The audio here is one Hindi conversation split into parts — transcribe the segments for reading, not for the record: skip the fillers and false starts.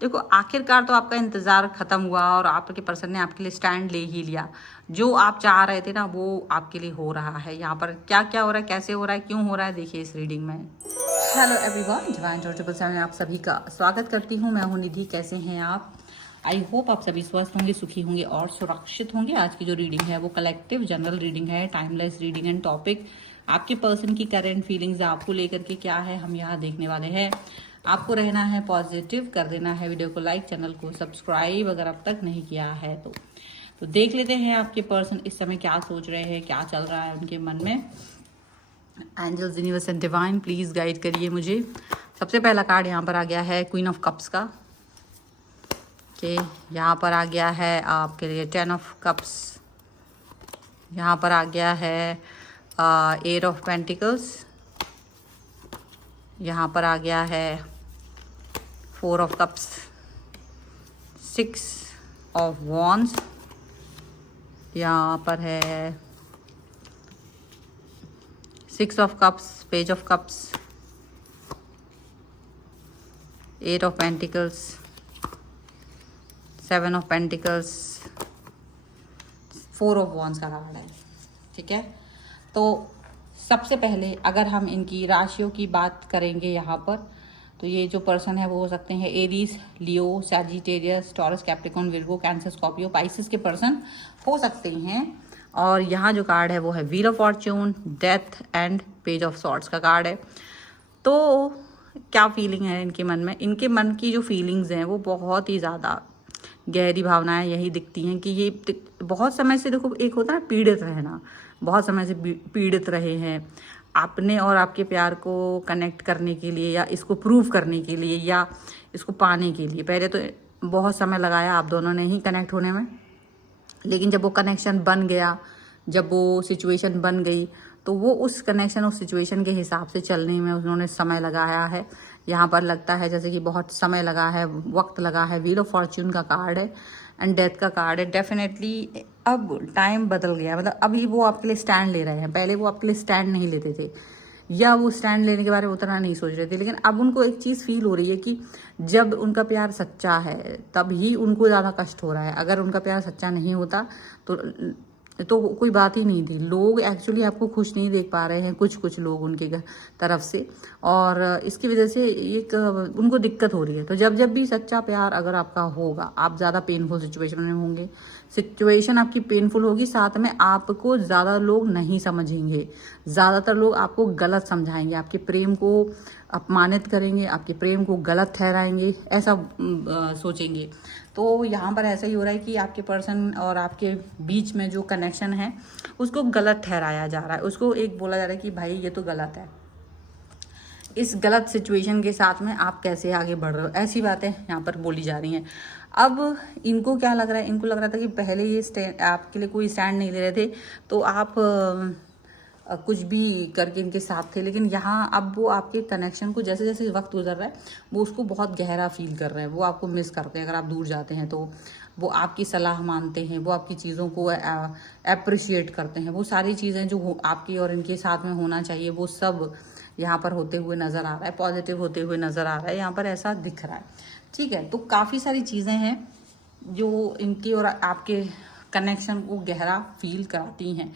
देखो आखिरकार तो आपका इंतज़ार ख़त्म हुआ और आपके पर्सन ने आपके लिए स्टैंड ले ही लिया। जो आप चाह रहे थे ना वो आपके लिए हो रहा है। यहाँ पर क्या क्या हो रहा है, कैसे हो रहा है, क्यों हो रहा है, देखिए इस रीडिंग में। Hello everyone, divine triple seven में आप सभी का स्वागत करती हूँ। मैं हूँ निधि। कैसे हैं आप? आई होप आप सभी स्वस्थ होंगे, सुखी होंगे और सुरक्षित होंगे। आज की जो रीडिंग है वो कलेक्टिव जनरल रीडिंग है, टाइमलेस रीडिंग एंड टॉपिक आपके पर्सन की करंट फीलिंग्स आपको लेकर के क्या है हम यहाँ देखने वाले हैं। आपको रहना है पॉजिटिव, कर देना है वीडियो को लाइक, चैनल को सब्सक्राइब अगर अब तक नहीं किया है तो देख लेते हैं आपके पर्सन इस समय क्या सोच रहे हैं, क्या चल रहा है उनके मन में। Angels, universe and divine please guide करिए मुझे। सबसे पहला कार्ड यहाँ पर आ गया है क्वीन ऑफ कप्स का। ओके, यहाँ पर आ गया है आपके लिए 10 ऑफ कप्स। यहाँ पर आ गया है 8 ऑफ पेंटिकल्स। यहाँ पर आ गया है 4 ऑफ कप्स, 6 ऑफ वॉन्ड्स। यहाँ पर है 6 of cups, page of cups, 8 of pentacles, 7 of pentacles, 4 of wands का कार्ड है। ठीक है, तो सबसे पहले अगर हम इनकी राशियों की बात करेंगे यहाँ पर, तो ये जो पर्सन है वो हो सकते हैं Aries, Leo, Sagittarius, Taurus, Capricorn, Virgo, Cancer, Scorpio, Pisces के पर्सन हो सकते हैं। और यहाँ जो कार्ड है वो है wheel of Fortune, death and page of swords का कार्ड है। तो क्या फीलिंग है इनके मन में? इनके मन की जो फीलिंग्स हैं वो बहुत ही ज़्यादा गहरी भावनाएं यही दिखती हैं कि ये बहुत समय से, देखो एक होता है पीड़ित रहना, बहुत समय से पीड़ित रहे हैं आपने और आपके प्यार को कनेक्ट करने के लिए या इसको प्रूव करने के लिए या इसको पाने के लिए। पहले तो बहुत समय लगाया आप दोनों ने ही कनेक्ट होने में, लेकिन जब वो कनेक्शन बन गया, जब वो सिचुएशन बन गई, तो वो उस कनेक्शन उस सिचुएशन के हिसाब से चलने में उन्होंने समय लगाया है। यहाँ पर लगता है जैसे कि बहुत समय लगा है, वक्त लगा है। व्हील ऑफ फॉर्च्यून का कार्ड है एंड डेथ का कार्ड है। डेफिनेटली अब टाइम बदल गया, मतलब अभी वो आपके लिए स्टैंड ले रहे हैं। पहले वो आपके लिए स्टैंड नहीं लेते थे या वो स्टैंड लेने के बारे में उतना नहीं सोच रहे थे, लेकिन अब उनको एक चीज़ फील हो रही है कि जब उनका प्यार सच्चा है तब ही उनको ज़्यादा कष्ट हो रहा है। अगर उनका प्यार सच्चा नहीं होता तो कोई बात ही नहीं थी। लोग एक्चुअली आपको खुश नहीं देख पा रहे हैं, कुछ लोग उनके तरफ से, और इसकी वजह से एक उनको दिक्कत हो रही है। तो जब भी सच्चा प्यार अगर आपका होगा, आप ज़्यादा पेनफुल सिचुएशन में होंगे, सिचुएशन आपकी पेनफुल होगी, साथ में आपको ज़्यादा लोग नहीं समझेंगे, ज़्यादातर लोग आपको गलत समझाएंगे, आपके प्रेम को अपमानित करेंगे, आपके प्रेम को गलत ठहराएंगे, ऐसा सोचेंगे। तो यहाँ पर ऐसा ही हो रहा है कि आपके पर्सन और आपके बीच में जो कनेक्शन है उसको गलत ठहराया जा रहा है, उसको एक बोला जा रहा है कि भाई ये तो गलत है। इस गलत सिचुएशन के साथ में आप कैसे आगे बढ़ रहे हो, ऐसी बातें यहाँ पर बोली जा रही हैं। अब इनको क्या लग रहा है, इनको लग रहा था कि पहले ये आपके लिए कोई स्टैंड नहीं ले रहे थे तो आप कुछ भी करके इनके साथ थे, लेकिन यहाँ अब वो आपके कनेक्शन को जैसे जैसे वक्त गुजर रहा है वो उसको बहुत गहरा फील कर रहे हैं, वो आपको मिस करते हैं। अगर आप दूर जाते हैं तो वो आपकी सलाह मानते हैं, वो आपकी चीज़ों को अप्रिशिएट करते हैं। वो सारी चीज़ें जो आपकी और इनके साथ में होना चाहिए वो सब यहाँ पर होते हुए नज़र आ रहा है, पॉजिटिव होते हुए नज़र आ रहा है, यहाँ पर ऐसा दिख रहा है। ठीक है, तो काफ़ी सारी चीज़ें हैं जो इनके और आपके कनेक्शन को गहरा फील कराती हैं।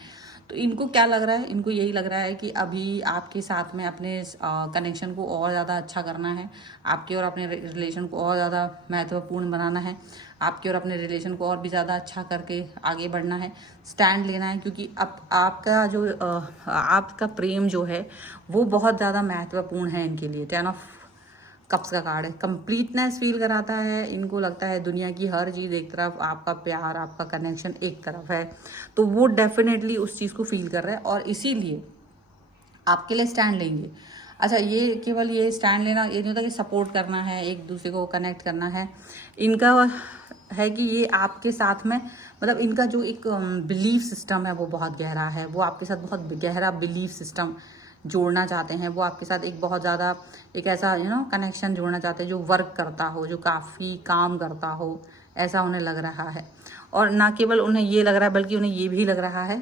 तो इनको क्या लग रहा है, इनको यही लग रहा है कि अभी आपके साथ में अपने कनेक्शन को और ज़्यादा अच्छा करना है, आपके और अपने रिलेशन को और ज़्यादा महत्वपूर्ण बनाना है, आपके और अपने रिलेशन को और भी ज़्यादा अच्छा करके आगे बढ़ना है, स्टैंड लेना है। क्योंकि अब आपका जो आपका प्रेम जो है वो बहुत ज़्यादा महत्वपूर्ण है इनके लिए। 10 ऑफ कप्स का कार्ड है, कंप्लीटनेस फील कराता है। इनको लगता है दुनिया की हर चीज़ एक तरफ, आपका प्यार, आपका कनेक्शन एक तरफ है, तो वो डेफिनेटली उस चीज़ को फील कर रहे हैं और इसीलिए आपके लिए स्टैंड लेंगे। अच्छा, ये केवल ये स्टैंड लेना ये नहीं होता कि सपोर्ट करना है, एक दूसरे को कनेक्ट करना है। इनका है कि ये आपके साथ में, मतलब इनका जो एक बिलीफ सिस्टम है वो बहुत गहरा है। वो आपके साथ बहुत गहरा बिलीफ सिस्टम जोड़ना चाहते हैं। वो आपके साथ एक बहुत ज़्यादा एक ऐसा कनेक्शन जोड़ना चाहते हैं जो वर्क करता हो, जो काफ़ी काम करता हो, ऐसा उन्हें लग रहा है। और ना केवल उन्हें ये लग रहा है बल्कि उन्हें ये भी लग रहा है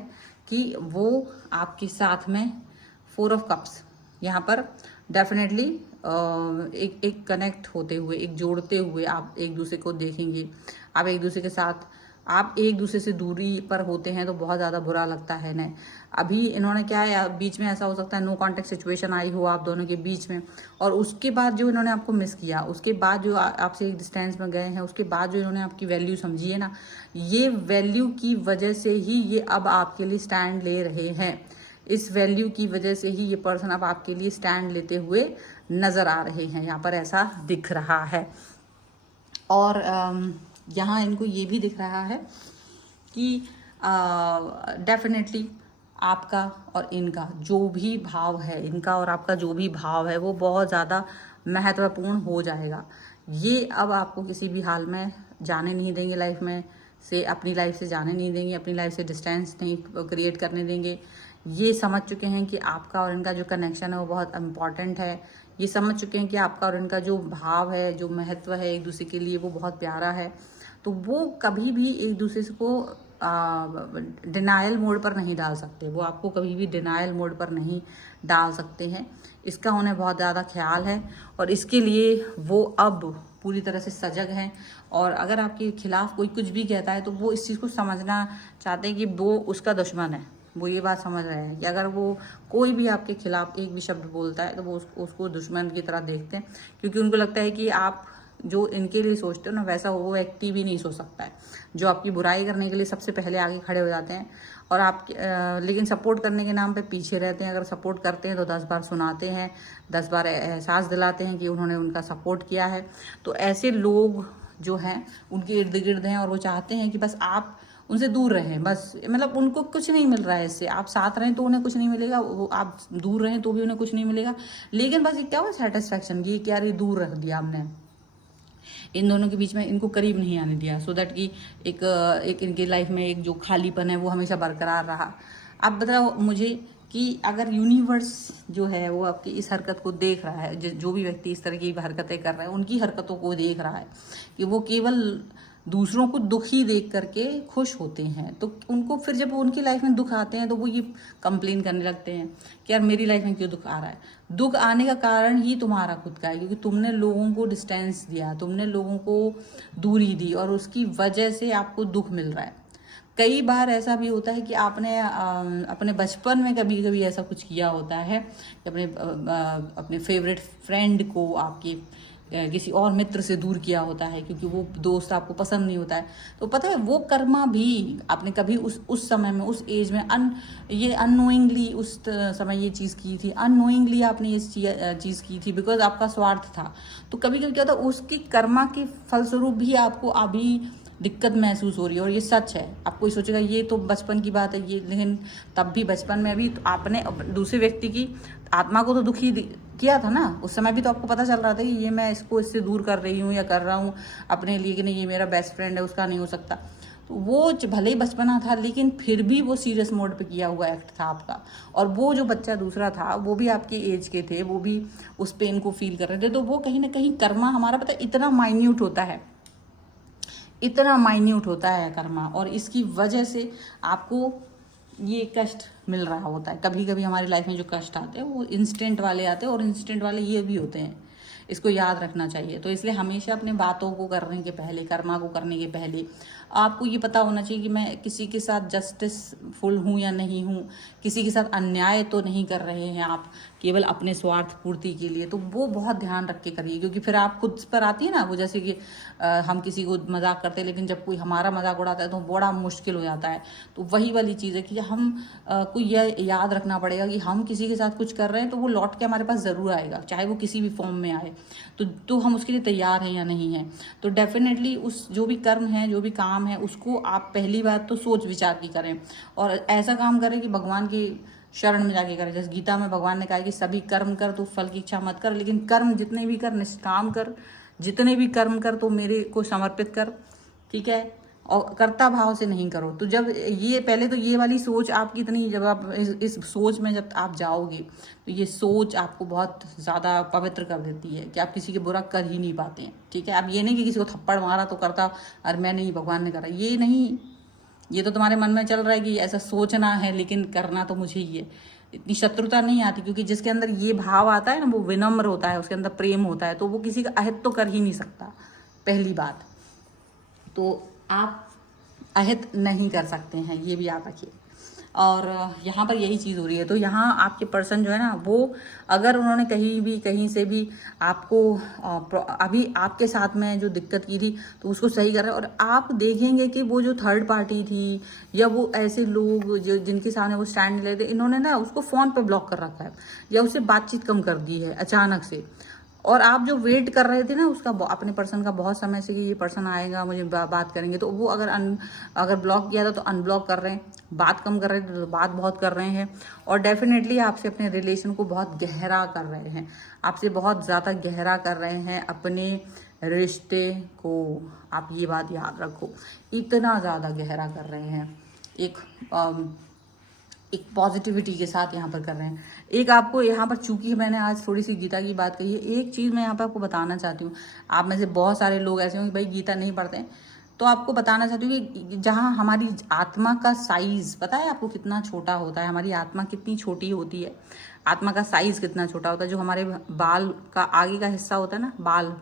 कि वो आपके साथ में 4 ऑफ कप्स यहाँ पर डेफिनेटली एक कनेक्ट होते हुए, एक जोड़ते हुए आप एक दूसरे को देखेंगे। आप एक दूसरे के साथ, आप एक दूसरे से दूरी पर होते हैं तो बहुत ज़्यादा बुरा लगता है ना। अभी इन्होंने क्या है, बीच में ऐसा हो सकता है नो कॉन्टेक्ट सिचुएशन आई हो आप दोनों के बीच में, और उसके बाद जो इन्होंने आपको मिस किया, उसके बाद जो आपसे एक डिस्टेंस में गए हैं, उसके बाद जो इन्होंने आपकी वैल्यू समझी है ना, ये वैल्यू की वजह से ही ये अब आपके लिए स्टैंड ले रहे हैं। इस वैल्यू की वजह से ही ये पर्सन अब आपके लिए स्टैंड लेते हुए नज़र आ रहे हैं, यहाँ पर ऐसा दिख रहा है। और यहाँ इनको ये भी दिख रहा है कि डेफिनेटली आपका और इनका जो भी भाव है, इनका और आपका जो भी भाव है, वो बहुत ज़्यादा महत्वपूर्ण हो जाएगा। ये अब आपको किसी भी हाल में जाने नहीं देंगे, लाइफ में से, अपनी लाइफ से जाने नहीं देंगे, अपनी लाइफ से डिस्टेंस नहीं क्रिएट करने देंगे। ये समझ चुके हैं कि आपका और इनका जो कनेक्शन है वो बहुत इम्पॉर्टेंट है। ये समझ चुके हैं कि आपका और इनका जो भाव है, जो महत्व है एक दूसरे के लिए, वो बहुत प्यारा है। तो वो कभी भी एक दूसरे को डिनायल मोड पर नहीं डाल सकते, वो आपको कभी भी डिनायल मोड पर नहीं डाल सकते हैं। इसका उन्हें बहुत ज़्यादा ख्याल है और इसके लिए वो अब पूरी तरह से सजग हैं। और अगर आपके खिलाफ कोई कुछ भी कहता है तो वो इस चीज़ को समझना चाहते हैं कि वो उसका दुश्मन है। वो ये बात समझ रहे हैं कि अगर वो कोई भी आपके खिलाफ एक भी शब्द बोलता है तो वो उसको दुश्मन की तरह देखते हैं, क्योंकि उनको लगता है कि आप जो इनके लिए सोचते हो ना, वैसा वो व्यक्ति भी नहीं सोच सकता है, जो आपकी बुराई करने के लिए सबसे पहले आगे खड़े हो जाते हैं और आप लेकिन सपोर्ट करने के नाम पे पीछे रहते हैं। अगर सपोर्ट करते हैं तो 10 बार सुनाते हैं, 10 बार एहसास दिलाते हैं कि उन्होंने उनका सपोर्ट किया है। तो ऐसे लोग जो हैं उनके इर्द गिर्द हैं और वो चाहते हैं कि बस आप उनसे दूर रहें, बस मतलब उनको कुछ नहीं मिल रहा है इससे। आप साथ रहें तो उन्हें कुछ नहीं मिलेगा, वो आप दूर रहें तो भी उन्हें कुछ नहीं मिलेगा। लेकिन बस ये क्या हुआ, सेटिस्फैक्शन की, क्या ये दूर रख दिया हमने, इन दोनों के बीच में इनको करीब नहीं आने दिया, सो दैट कि एक इनकी लाइफ में एक जो खालीपन है वो हमेशा बरकरार रहा। अब बताओ मुझे कि अगर यूनिवर्स जो है वो आपकी इस हरकत को देख रहा है, जो भी व्यक्ति इस तरह की हरकतें कर रहे हैं उनकी हरकतों को देख रहा है कि वो केवल दूसरों को दुखी देख करके खुश होते हैं, तो उनको फिर जब उनकी लाइफ में दुख आते हैं तो वो ये कंप्लेन करने लगते हैं कि यार मेरी लाइफ में क्यों दुख आ रहा है। दुख आने का कारण ही तुम्हारा खुद का है, क्योंकि तुमने लोगों को डिस्टेंस दिया, तुमने लोगों को दूरी दी और उसकी वजह से आपको दुख मिल रहा है। कई बार ऐसा भी होता है कि आपने अपने बचपन में कभी कभी ऐसा कुछ किया होता है कि अपने फेवरेट फ्रेंड को आपके किसी और मित्र से दूर किया होता है, क्योंकि वो दोस्त आपको पसंद नहीं होता है। तो पता है वो कर्मा भी आपने कभी उस समय में, उस एज में ये अननोइंगली उस समय ये चीज़ की थी, अननोइंगली आपने ये चीज़ की थी बिकॉज आपका स्वार्थ था। तो कभी कभी क्या होता है, उसकी कर्मा के फलस्वरूप भी आपको अभी दिक्कत महसूस हो रही है। और ये सच है, आप कोई सोचेगा ये तो बचपन की बात है ये, लेकिन तब भी बचपन में भी तो आपने दूसरे व्यक्ति की आत्मा को तो दुखी किया था ना। उस समय भी तो आपको पता चल रहा था कि ये मैं इससे दूर कर रही हूँ या कर रहा हूँ अपने लिए, कि नहीं ये मेरा बेस्ट फ्रेंड है, उसका नहीं हो सकता। तो वो भले ही बचपना था लेकिन फिर भी वो सीरियस मोड पे किया हुआ एक्ट था आपका। और वो जो बच्चा दूसरा था वो भी आपकी एज के थे, वो भी उस पेन को फील कर रहे थे। तो वो कहीं ना कहीं कर्मा हमारा पता इतना माइन्यूट होता है, इतना माइन्यूट होता है कर्मा, और इसकी वजह से आपको ये कष्ट मिल रहा होता है। कभी कभी हमारी लाइफ में जो कष्ट आते हैं वो इंस्टेंट वाले आते हैं, और इंस्टेंट वाले ये भी होते हैं, इसको याद रखना चाहिए। तो इसलिए हमेशा अपने बातों को करने के पहले, कर्मा को करने के पहले आपको ये पता होना चाहिए कि मैं किसी के साथ जस्टिसफुल हूँ या नहीं हूँ, किसी के साथ अन्याय तो नहीं कर रहे हैं आप केवल अपने स्वार्थ पूर्ति के लिए। तो वो बहुत ध्यान रख के करिए, क्योंकि फिर आप खुद पर आती है ना वो, जैसे कि हम किसी को मजाक करते हैं लेकिन जब कोई हमारा मजाक उड़ाता है तो बड़ा मुश्किल हो जाता है। तो वही वाली चीज़ है कि हम को यह याद रखना पड़ेगा कि हम किसी के साथ कुछ कर रहे हैं तो वो लौट के हमारे पास ज़रूर आएगा, चाहे वो किसी भी फॉर्म में आए। तो हम उसके लिए तैयार हैं या नहीं हैं। तो डेफिनेटली उस जो भी कर्म है, जो भी काम है, उसको आप पहली बात तो सोच विचार की करें और ऐसा काम करें कि भगवान की शरण में जाके करें। जैसे गीता में भगवान ने कहा है कि सभी कर्म कर तो फल की इच्छा मत कर, लेकिन कर्म जितने भी कर निष्काम कर, जितने भी कर्म कर तो मेरे को समर्पित कर, ठीक है, और कर्ता भाव से नहीं करो। तो जब ये पहले तो ये वाली सोच आपकी इतनी, जब आप इस सोच में जब आप जाओगे तो ये सोच आपको बहुत ज़्यादा पवित्र कर देती है कि आप किसी के बुरा कर ही नहीं पाते हैं, ठीक है। अब ये नहीं कि किसी को थप्पड़ मारा तो करता, अरे मैं नहीं भगवान ने करा, ये नहीं। ये तो तुम्हारे मन में चल रहा है कि ऐसा सोचना है लेकिन करना तो मुझे ही है। इतनी शत्रुता नहीं आती, क्योंकि जिसके अंदर ये भाव आता है ना वो विनम्र होता है, उसके अंदर प्रेम होता है, तो वो किसी का अहित तो कर ही नहीं सकता। पहली बात तो आप अहित नहीं कर सकते हैं, ये भी याद रखिए। और यहाँ पर यही चीज़ हो रही है। तो यहाँ आपके पर्सन जो है ना, वो अगर उन्होंने कहीं से भी आपको अभी आपके साथ में जो दिक्कत की थी तो उसको सही कर रहे हैं, और आप देखेंगे कि वो जो थर्ड पार्टी थी या वो ऐसे लोग जो जिनके सामने वो स्टैंड नहीं लेते, इन्होंने ना उसको फ़ोन पे ब्लॉक कर रखा है या उससे बातचीत कम कर दी है अचानक से। और आप जो वेट कर रहे थे ना उसका, अपने पर्सन का बहुत समय से कि ये पर्सन आएगा मुझे बात करेंगे, तो वो अगर ब्लॉक किया था तो अनब्लॉक कर रहे हैं, बात कम कर रहे थे तो बात बहुत कर रहे हैं, और डेफिनेटली आपसे अपने रिलेशन को बहुत गहरा कर रहे हैं, आपसे बहुत ज़्यादा गहरा कर रहे हैं अपने रिश्ते को। आप ये बात याद रखो, इतना ज़्यादा गहरा कर रहे हैं, एक पॉजिटिविटी के साथ यहाँ पर कर रहे हैं। एक आपको यहाँ पर, चूंकि मैंने आज थोड़ी सी गीता की बात कही है, एक चीज़ मैं यहाँ पर आपको बताना चाहती हूँ। आप में से बहुत सारे लोग ऐसे होंगे भाई गीता नहीं पढ़ते हैं, तो आपको बताना चाहती हूँ कि जहाँ हमारी आत्मा का साइज पता है आपको कितना छोटा होता है, हमारी आत्मा कितनी छोटी होती है, आत्मा का साइज कितना छोटा होता है, जो हमारे बाल का आगे का हिस्सा होता है ना,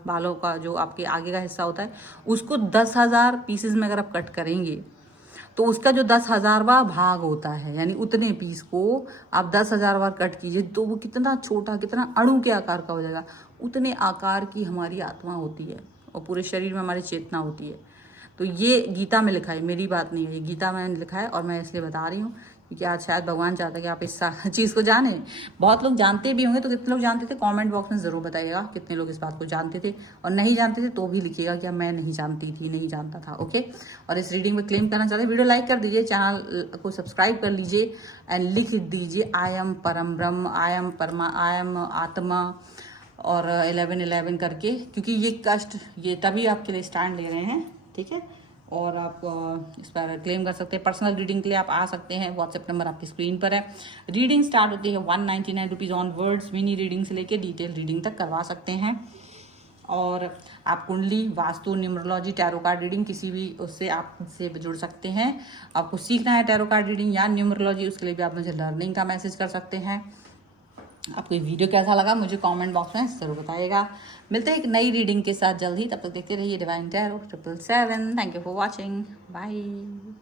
बालों का जो आपके आगे का हिस्सा होता है, उसको 10,000 पीसेज में अगर आप कट करेंगे तो उसका जो 10,000वां भाग होता है, यानी उतने पीस को आप 10,000 बार कट कीजिए तो वो कितना छोटा, कितना अणु के आकार का हो जाएगा। उतने आकार की हमारी आत्मा होती है और पूरे शरीर में हमारी चेतना होती है। तो ये गीता में लिखा है, मेरी बात नहीं है, ये गीता में लिखा है और मैं इसलिए बता रही हूँ क्योंकि आज शायद भगवान चाहता है कि आप इस चीज़ को जाने। बहुत लोग जानते भी होंगे, तो कितने लोग जानते थे कमेंट बॉक्स में ज़रूर बताइएगा कितने लोग इस बात को जानते थे, और नहीं जानते थे तो भी लिखिएगा कि मैं नहीं जानती थी, नहीं जानता था। ओके, और इस रीडिंग में क्लेम करना चाहते हैं, वीडियो लाइक कर दीजिए, चैनल को सब्सक्राइब कर लीजिए एंड लिख दीजिए आई एम परम ब्रह्म, आई एम आत्मा और 1111 करके, क्योंकि ये कष्ट ये तभी आपके लिए स्टैंड ले रहे हैं। ठीक है, और आप इस पर क्लेम कर सकते हैं। पर्सनल रीडिंग के लिए आप आ सकते हैं, व्हाट्सएप नंबर आपकी स्क्रीन पर है। रीडिंग स्टार्ट होती है 199 rupees on words, mini reading से लेके डिटेल रीडिंग तक करवा सकते हैं। और आप कुंडली, vastu, numerology, tarot card reading किसी भी उससे आप से जुड़ सकते हैं। आपको सीखना है टैरो कार्ड रीडिंग या न्यूमरोलॉजी, उसके लिए भी आप मुझे लर्निंग का मैसेज कर सकते हैं। आपको ये वीडियो कैसा लगा मुझे कमेंट बॉक्स में ज़रूर बताइएगा। मिलते हैं एक नई रीडिंग के साथ जल्द ही, तब तक देखते रहिए divine tarot 777। Thank you for watching, bye.